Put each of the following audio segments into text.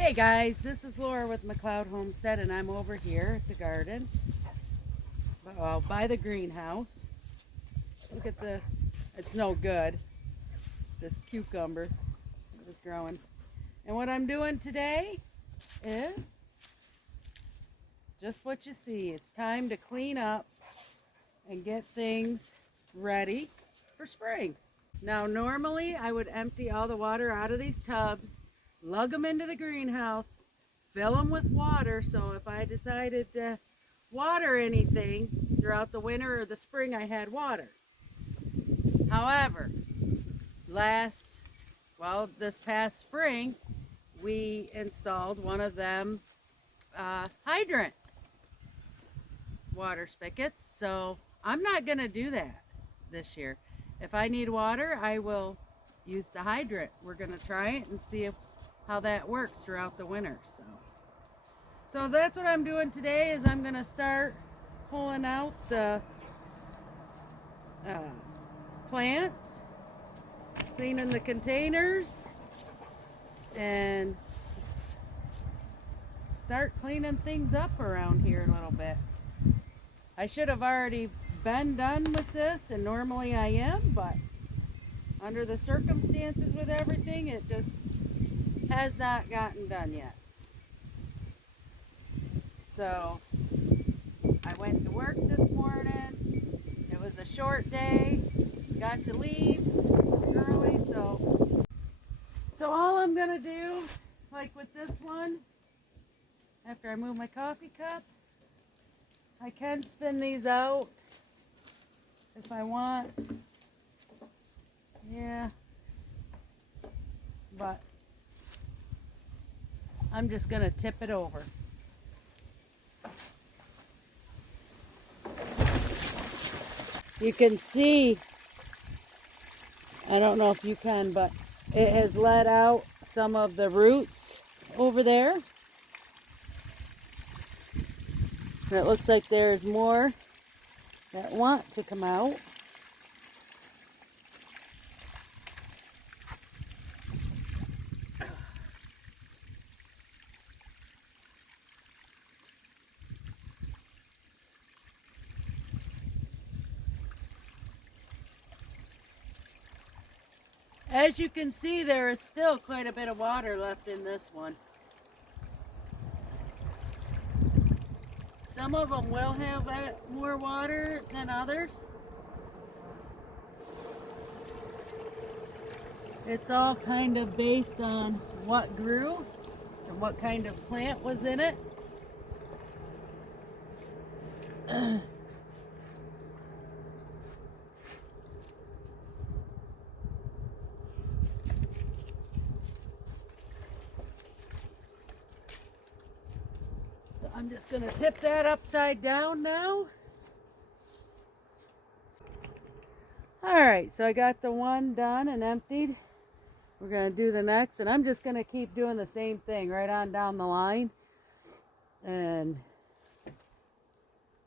Hey guys, this is Laura with McLeod Homestead, and I'm over here at the garden, well, by the greenhouse. Look at this. It's no good. This cucumber is growing. And what I'm doing today is just what you see. It's time to clean up and get things ready for spring. Now normally I would empty all the water out of these tubs, lug them into the greenhouse, fill them with water, so if I decided to water anything throughout the winter or the spring, I had water. However, this past spring, we installed one of them hydrant water spigots, so I'm not gonna do that this year. If I need water, I will use the hydrant. We're gonna try it and see how that works throughout the winter. So that's what I'm doing today. Is I'm gonna start pulling out the plants, cleaning the containers, and start cleaning things up around here a little bit. I should have already been done with this, and normally I am, but under the circumstances with everything, it just has not gotten done yet. So I went to work this morning. It was a short day. Got to leave early, so all I'm gonna do, like with this one, after I move my coffee cup, I can spin these out if I want. Yeah, but I'm just gonna tip it over. You can see, I don't know if you can, but it has let out some of the roots over there. And it looks like there's more that want to come out. As you can see, there is still quite a bit of water left in this one. Some of them will have more water than others. It's all kind of based on what grew and what kind of plant was in it. So I'm just going to tip that upside down now. Alright, so I got the one done and emptied. We're going to do the next, and I'm just going to keep doing the same thing right on down the line. And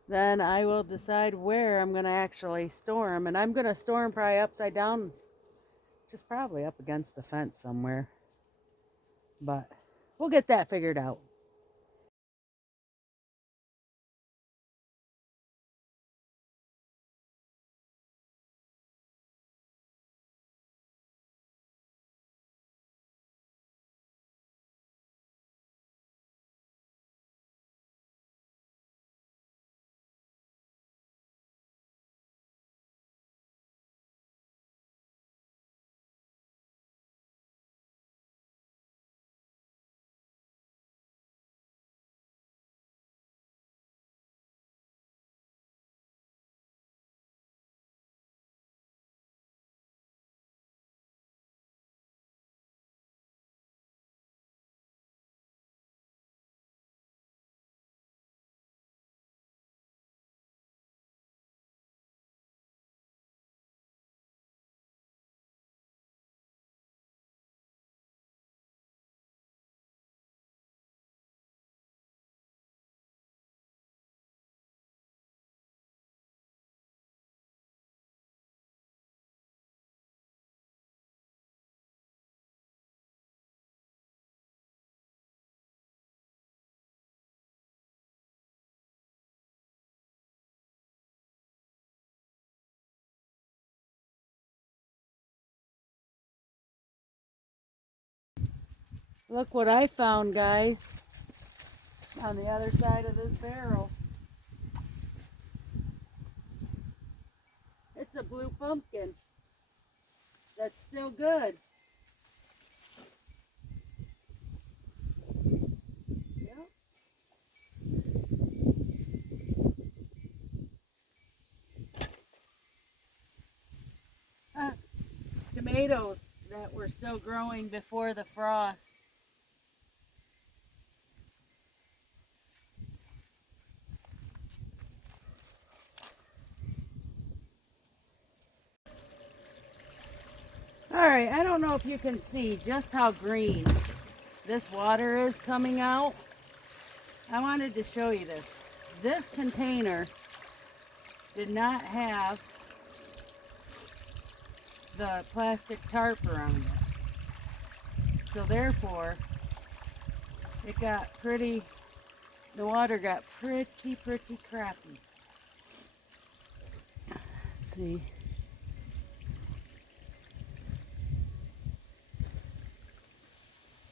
then I will decide where I'm going to actually store them. And I'm going to store them probably upside down, just probably up against the fence somewhere. But we'll get that figured out. Look what I found, guys, on the other side of this barrel. It's a blue pumpkin that's still good. Yep. Tomatoes that were still growing before the frost. Alright, I don't know if you can see just how green this water is coming out. I wanted to show you this. This container did not have the plastic tarp around it. So therefore, it got pretty, the water got pretty crappy. Let's see.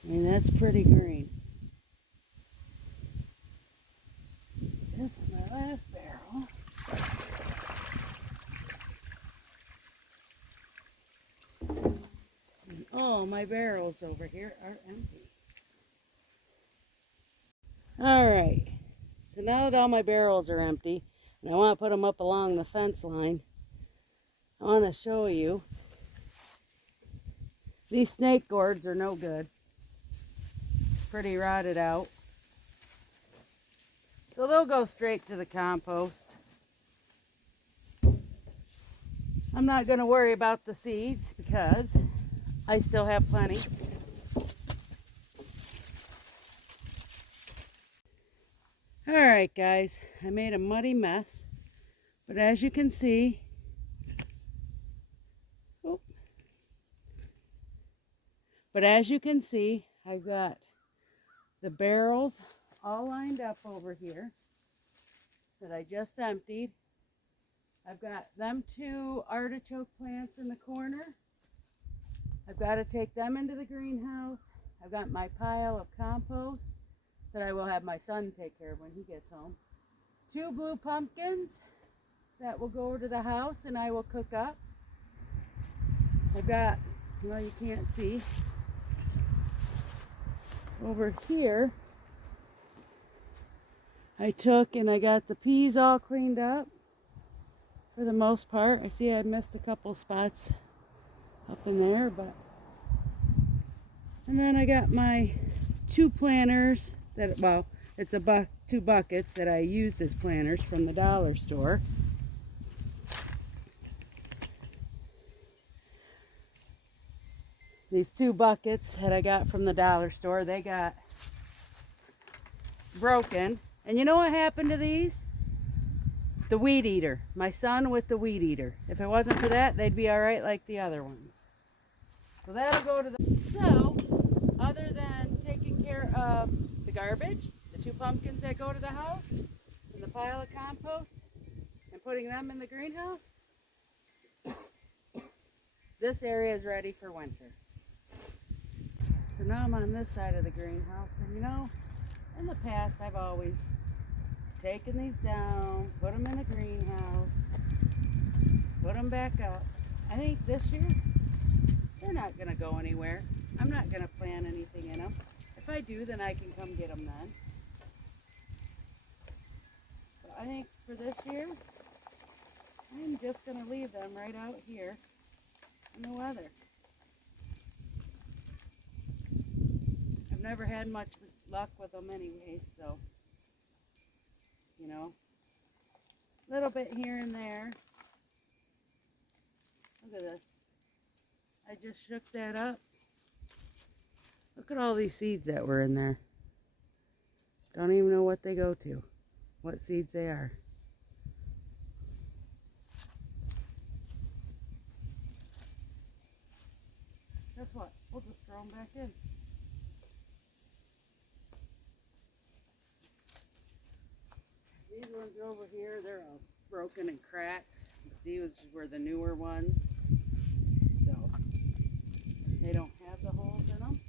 I mean, that's pretty green. This is my last barrel. And all my barrels over here are empty. Alright, so now that all my barrels are empty, and I want to put them up along the fence line, I want to show you. These snake gourds are no good. Pretty rotted out. So they'll go straight to the compost. I'm not going to worry about the seeds because I still have plenty. Alright guys, I made a muddy mess, but as you can see, I've got the barrels all lined up over here that I just emptied. I've got them 2 artichoke plants in the corner. I've got to take them into the greenhouse. I've got my pile of compost that I will have my son take care of when he gets home. 2 blue pumpkins that will go to the house and I will cook up. I've got, well, you can't see, over here I took and I got the peas all cleaned up for the most part. I see I missed a couple spots up in there, but and then I got my 2 planters that, well, it's 2 buckets that I used as planters from the dollar store. These 2 buckets that I got from the dollar store, they got broken. And you know what happened to these? The weed eater. My son with the weed eater. If it wasn't for that, they'd be alright like the other ones. So that'll go to the... So, other than taking care of the garbage, the 2 pumpkins that go to the house, and the pile of compost, and putting them in the greenhouse, this area is ready for winter. So now I'm on this side of the greenhouse, and you know, in the past I've always taken these down, put them in a greenhouse, put them back up. I think this year, they're not going to go anywhere. I'm not going to plant anything in them. If I do, then I can come get them then. But I think for this year, I'm just going to leave them right out here in the weather. I've never had much luck with them anyway, so, you know, a little bit here and there. Look at this. I just shook that up. Look at all these seeds that were in there. Don't even know what they go to, what seeds they are. Guess what? We'll just throw them back in. These ones over here, they're all broken and cracked. These were the newer ones. So, they don't have the holes in them.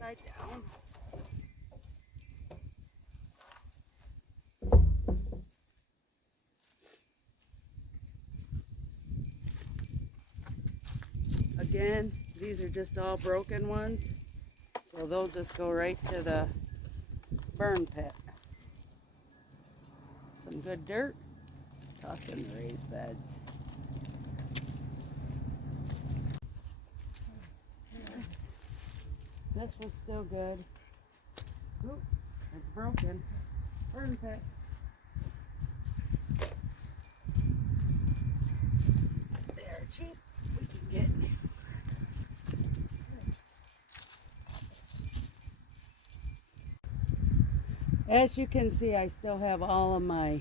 upside down. Again, these are just all broken ones, so they'll just go right to the burn pit. Some good dirt, toss in the raised beds. This was still good. Oop, it's broken. Burn pit. They're cheap. We can get new. As you can see, I still have all of my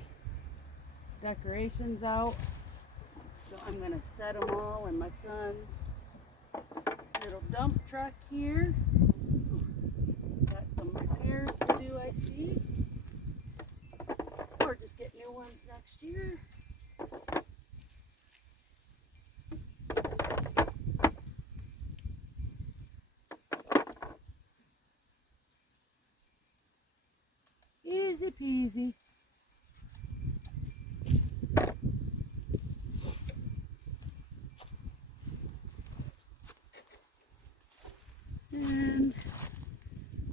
decorations out. So I'm going to set them all in my son's little dump truck here. Got some repairs to do, I see. Or just get new ones next year. Easy peasy. And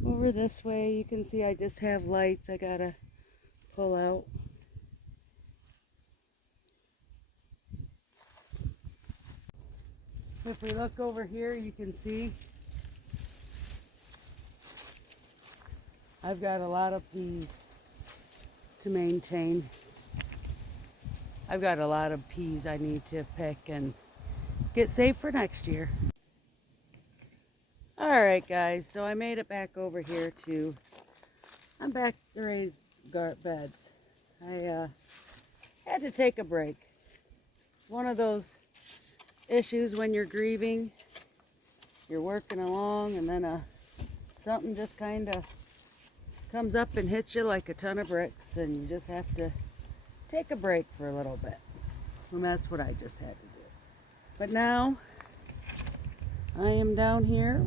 over this way, you can see I just have lights I gotta pull out. If we look over here, you can see I've got a lot of peas to maintain. I've got a lot of peas I need to pick and get saved for next year. Alright guys, so I made it back over here I'm back to raise beds. I had to take a break. One of those issues when you're grieving, you're working along and then something just kind of comes up and hits you like a ton of bricks and you just have to take a break for a little bit. And that's what I just had to do. But now I am down here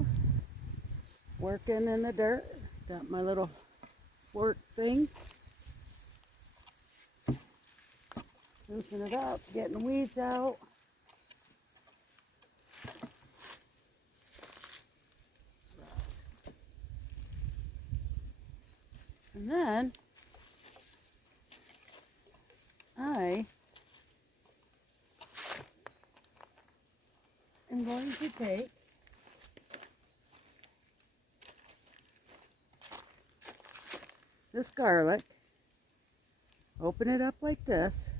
working in the dirt. Got my little fork thing. Loosen it up, getting weeds out. And then I am going to take this garlic, open it up like this.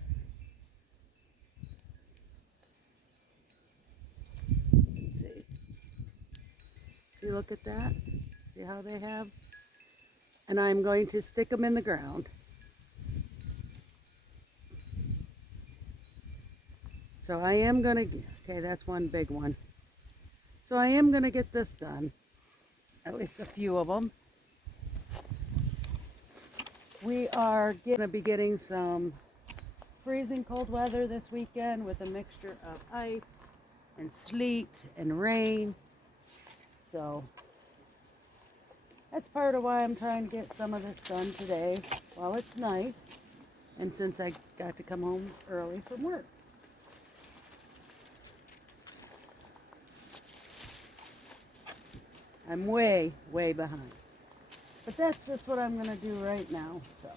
See, look at that. See how they have? And I'm going to stick them in the ground. So I am going to, okay, that's one big one. So I am going to get this done. At least a few of them. We are going to be getting some freezing cold weather this weekend with a mixture of ice and sleet and rain. So that's part of why I'm trying to get some of this done today while it's nice. And since I got to come home early from work. I'm way, way behind. But that's just what I'm going to do right now. So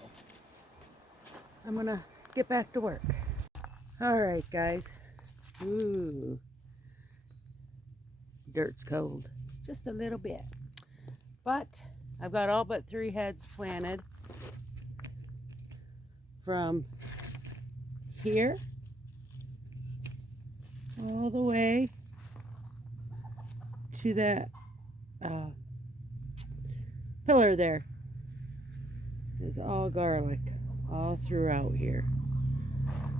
I'm going to get back to work. All right, guys. Ooh. Dirt's cold. Just a little bit. But I've got all but 3 heads planted from here all the way to that pillar there. Is all garlic all throughout here.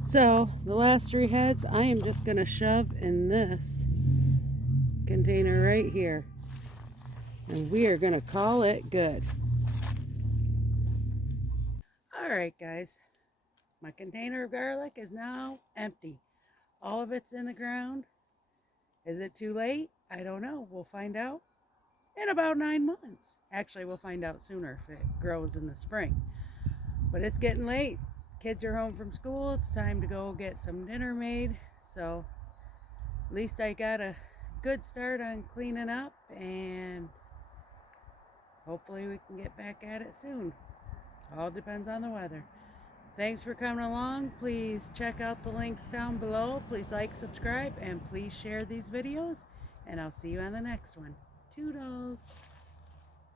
So the last 3 heads I am just going to shove in this container right here. And we are going to call it good. Alright guys, my container of garlic is now empty. All of it's in the ground. Is it too late? I don't know. We'll find out in about 9 months. Actually, we'll find out sooner if it grows in the spring. But it's getting late. Kids are home from school. It's time to go get some dinner made. So at least I got a good start on cleaning up, and hopefully we can get back at it soon. All depends on the weather. Thanks for coming along. Please check out the links down below. Please like, subscribe, and please share these videos. And I'll see you on the next one. Toodles.